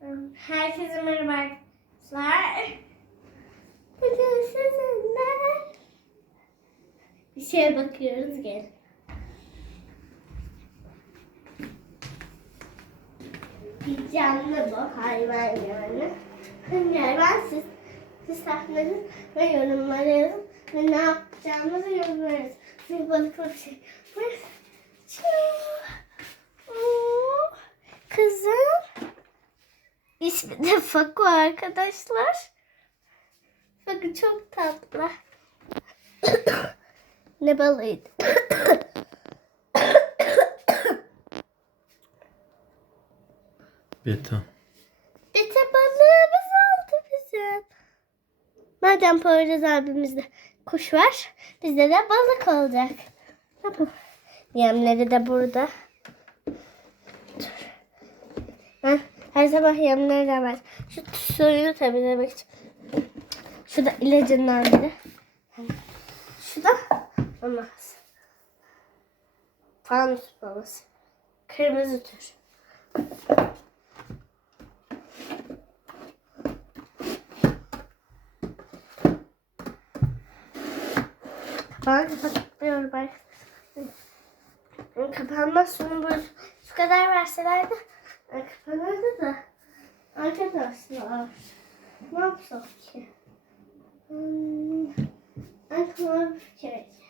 Herkese merhaba arkadaşlar. Bugün sizinle bir şeye bakıyoruz gelin. Bir canlı bu hayvan yani. Hangi hayvan siz, siz tahminledin ve yorumlara yazın ve ne yapacağımızı yorumlara yazın. Bir balık bir şey. Burası. İsmi de Faku arkadaşlar. Faku çok tatlı. ne balığıydı? Beta. Bete balığımız oldu bizim. Madem Poyraz abimizde kuş var, bizde de balık olacak. Tamam. Yemleri de burada. Her sabah yemleri de var. Şu suyunu temizlemek için. Şu da ilacından biri. Şu da olmaz. Fanus babası. Kırmızı tür. Kapağı kapatmıyorum ben. Kapanmaz şunu böyle şu kadar verselerdi kapanırdı da. Arkadaşlar ne yapsak ki? Hmm, aklıma bir fikir geldi.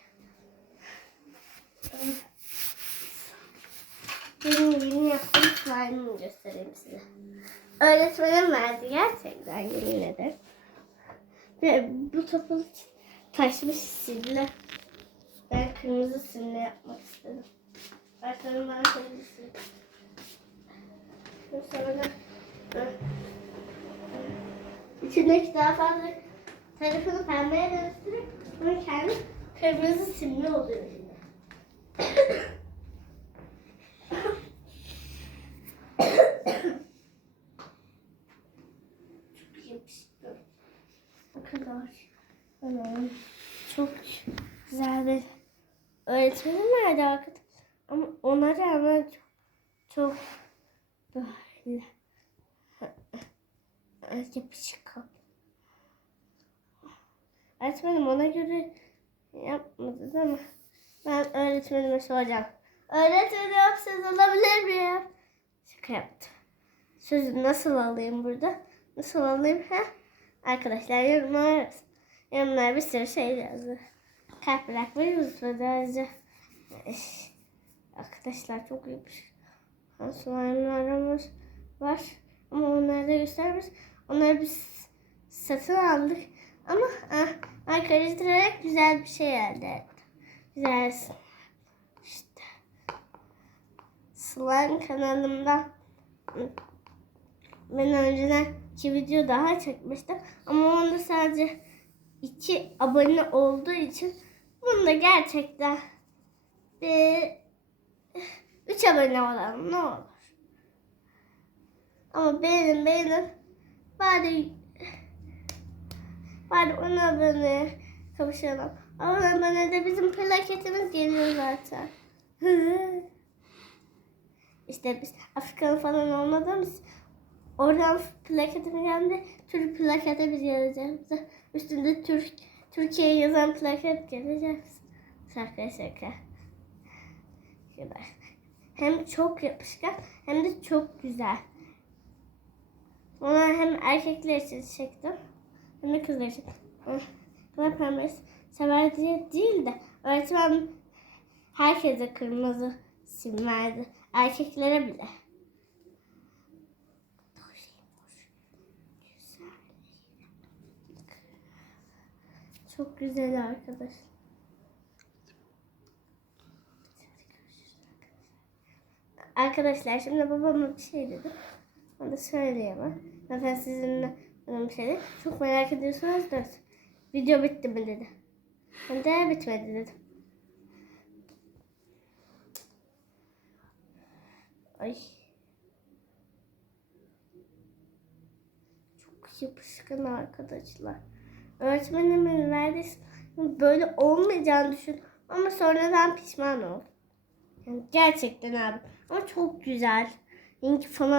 Benim yeni yaptığım slime'ı göstereyim size. Öğretmenim verdi gerçekten yemin ederim. Ve bu topu taşmış simle. Ben kırmızı simle yapmak istedim. Başlarım ben kırmızı simle. Sonra. İçindeki daha fazla tarafını pembeye dönüştürüp bunu kendi kırmızı simli oluyor yine. Çok yapıştı. O kadar. Hmm, Çok güzel öğretmenim vardı arkadaşlar. Ama ona rağmen çok, çok böyle yapışık. Öğretmenim ona göre yapmadı ama ben öğretmenime soracağım. Öğretmenim söz alabilir miyim? Şaka yaptı. Sözü nasıl alayım burada? Nasıl alayım? Ha? Arkadaşlar yorumlar. Yorumlar bir sürü şey yazdı. Kalp bırakmayı unutmadı ayrıca. Eş, Arkadaşlar çok yapışık. Slime'larımız var. Ama onları da göstermiş. Onları biz satın aldık. Ama ah, ay karıştırarak güzel bir şey elde ettim. Güzel işte. Slime kanalımda ben önceden iki video daha çekmiştim. Ama onda sadece iki abone olduğu için bunda gerçekten bir üç abone olalım ne olur. Ama beğenin beğenin. Bari bari ona abone kavuşalım. Ona abone de bizim plaketimiz geliyor zaten. işte biz Afrikalı falan olmadığımız oradan plaketimiz geldi. Türk plakete biz yazacağız. Üstünde Türk Türkiye yazan plaket gelecek. Şaka şaka. Şöyle. Hem çok yapışkan hem de çok güzel. Ona hem erkekler için çektim hem de kızlar için. Kızlar pembe sever diye değil de öğretmen herkese kırmızı sim verdi. Erkeklere bile. Çok güzel arkadaş. Arkadaşlar şimdi babama bir şey dedi. Onu da söyleyemem. Zaten sizinle bir şey. Çok merak ediyorsanız da video bitti mi dedi. Ben de bitmedi dedim. Ay. Çok yapışkan arkadaşlar. Öğretmenimin verdiği böyle olmayacağını düşün. Ama sonradan pişman oldum. Gerçekten abi. Ama çok güzel. Rengi falan